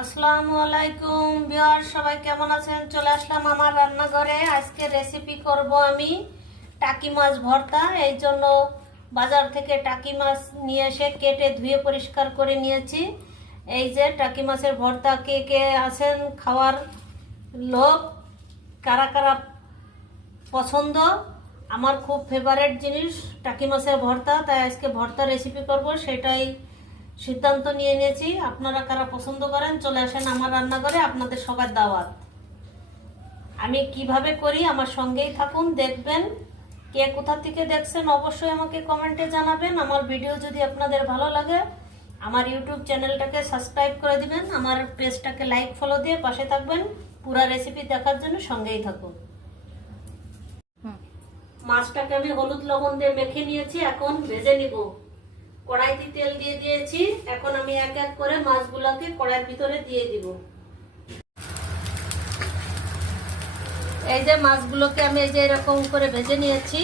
আসসালামু আলাইকুম ভিউয়ার, সবাই কেমন আছেন? চলে আসলাম আমার রান্নাঘরে। আজকে রেসিপি করব আমি টাকি মাছ ভর্তা। এই জন্য বাজার থেকে টাকি মাছ নিয়ে এসে কেটে ধুয়ে পরিষ্কার করে নিয়েছি। এই যে টাকি মাছের ভর্তা, কে কে আছেন খাওয়ার লোক, কারা কারা পছন্দ? আমার খুব ফেভারিট জিনিস টাকি মাছের ভর্তা, তাই আজকে ভর্তা রেসিপি করব, সেটাই সিদ্ধান্ত নিয়ে নিয়েছি। আপনারা কারা পছন্দ করেন চলে আসেন আমার রান্নাঘরে, আপনাদের সবার দাওয়াত। আমি কিভাবে করি আমার সঙ্গেই থাকুন, দেখবেন। কে কোথা থেকে দেখছেন অবশ্যই আমাকে কমেন্টে জানাবেন। আমার ভিডিও যদি আপনাদের ভালো লাগে আমার ইউটিউব চ্যানেলটাকে সাবস্ক্রাইব করে দিবেন, আমার পেজটাকে লাইক ফলো দিয়ে পাশে থাকবেন। পুরো রেসিপি দেখার জন্য সঙ্গেই থাকুন। মাছটাকে আমি হলুদ লবণ দিয়ে মেখে নিয়েছি, এখন ভেজে নিব। কড়াইতে তেল দিয়ে দিয়েছি, এখন আমি এক এক করে মাছগুলোকে কড়াইয়ের ভিতরে দিয়ে দিব। এই যে মাছগুলোকে আমি এই যে এরকম করে ভেজে নিয়েছি,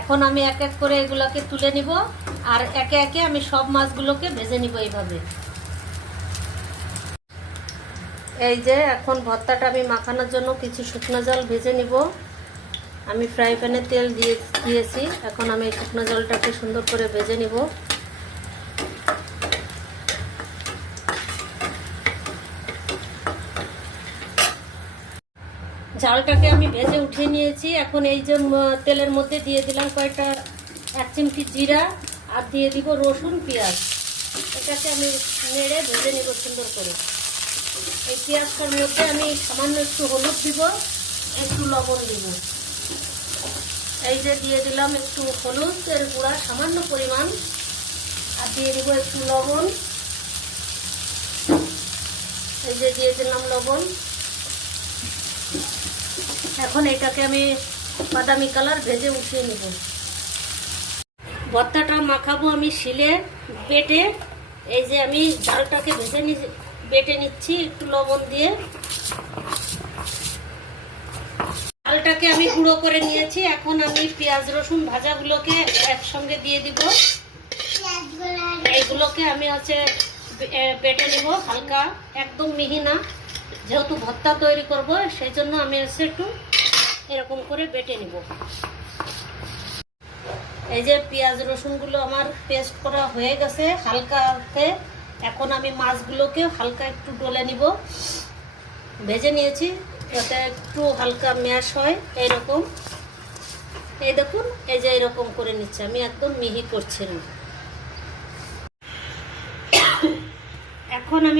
এখন আমি এক এক করে এগুলোকে তুলে নিব, আর একে একে আমি সব মাছগুলোকে ভেজে নিব এইভাবে। এই যে এখন ভর্তাটা আমি মাখানোর জন্য কিছু শুকনো জল ভেজে নিব। আমি ফ্রাই প্যানে তেল দিয়েছি, এখন আমি শুকনো জলটাকে সুন্দর করে ভেজে নিব। ঝালটাকে আমি ভেজে উঠিয়ে নিয়েছি, এখন এই যে তেলের মধ্যে দিয়ে দিলাম কয়েকটা 1 চিমটি জিরা, আর দিয়ে দিব রসুন পেঁয়াজ। এটাকে আমি নেড়ে ভেজে নেব সুন্দর করে। এই পেঁয়াজটার মধ্যে আমি সামান্য একটু হলুদ দিব, একটু লবণ দিব। এই যে দিয়ে দিলাম একটু হলুদের গুঁড়া সামান্য পরিমাণ, আর দিয়ে দিব একটু লবণ। এই যে দিয়ে দিলাম লবণ। এখন এটাকে আমি বাদামি কালার ভেজে উঠিয়ে নেব। ভর্তাটা মাখাবো আমি শিলে বেটে। এই যে আমি ডালটাকে বেটে নিচ্ছি একটু লবণ দিয়ে। ডালটাকে আমি গুঁড়ো করে নিয়েছি, এখন আমি পেঁয়াজ রসুন ভাজাগুলোকে একসঙ্গে দিয়ে দিব। এইগুলোকে আমি বেটে নিব হালকা, একদম মিহি না, যেহেতু ভর্তা তৈরি করব সেই জন্য আমি একটু এরকম করে বেটে নিব। এই যে পেঁয়াজ রসুনগুলো আমার পেস্ট করা হয়ে গেছে হালকাতে। এখন আমি মাছগুলোকে হালকা একটু ডলে নিব। ভেজে নিয়েছি যাতে একটু হালকা ম্যাশ হয়, এইরকম। এই দেখুন, এই যে এরকম করে নিচ্ছে, আমি একদম মিহি করছি না। এখন আমি